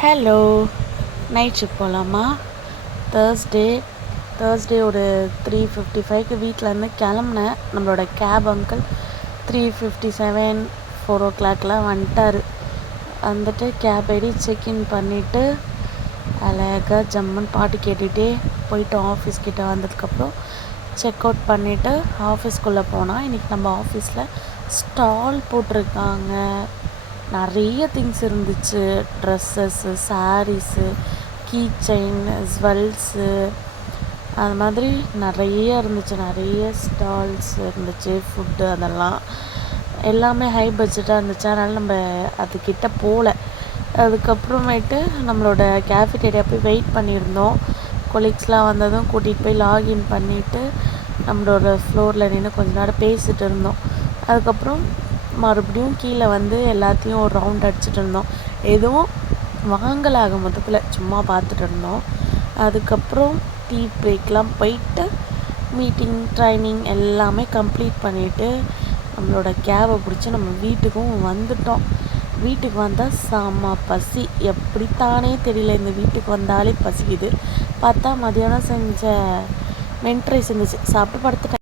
Hello, night shift போகலாமா? Thursday ஒரு 3:55க்கு வீட்டிலேருந்து கிளம்புனேன். நம்மளோட கேப் அங்கிள் 3:57 4 o'clockலாம் வந்துட்டார். வந்துட்டு கேப் ஐடி செக்இன் பண்ணிவிட்டு அழகாக ஜம்முன்னு பாட்டு கேட்டுகிட்டே போயிட்டோம். ஆஃபீஸ் கிட்டே வந்ததுக்கப்புறம் செக் அவுட் பண்ணிவிட்டு ஆஃபீஸ்க்குள்ளே போனால் இன்றைக்கி நம்ம ஆஃபீஸில் ஸ்டால் போட்டிருக்காங்க. நிறைய திங்ஸ் இருந்துச்சு. Dresses, sarees, key chain, jewels, அது மாதிரி நிறைய இருந்துச்சு. நிறைய ஸ்டால்ஸ் இருந்துச்சு. ஃபுட்டு அதெல்லாம் எல்லாமே ஹை பட்ஜெட்டாக இருந்துச்சு. அதனால் நம்ம அதுக்கிட்ட போகல. அதுக்கப்புறமேட்டு நம்மளோட கேஃபிடேரியா போய் வெயிட் பண்ணியிருந்தோம். கொலீக்ஸ்லாம் வந்ததும் கூட்டிகிட்டு போய் லாகின் பண்ணிவிட்டு நம்மளோட ஃப்ளோரில் நின்று கொஞ்ச நேரம் பேசிகிட்டு இருந்தோம். அதுக்கப்புறம் மறுபடியும் கீழே வந்து எல்லாத்தையும் ஒரு ரவுண்ட் அடிச்சுட்டு இருந்தோம். எதுவும் வாங்கலாக மொத்தத்தில் சும்மா பார்த்துட்டு இருந்தோம். அதுக்கப்புறம் டீ பிரேக்லாம் போயிட்டு மீட்டிங் ட்ரைனிங் எல்லாமே கம்ப்ளீட் பண்ணிவிட்டு நம்மளோட கேபை பிடிச்சி நம்ம வீட்டுக்கும் வந்துட்டோம். வீட்டுக்கு வந்தால் செம்ம பசி. எப்படித்தானே தெரியல, இந்த வீட்டுக்கு வந்தாலே பசிக்குது. பார்த்தா மதியானம் செஞ்ச மென்ட் ரைஸ் இருந்துச்சு, சாப்பிட்டு படுத்துட்டேன்.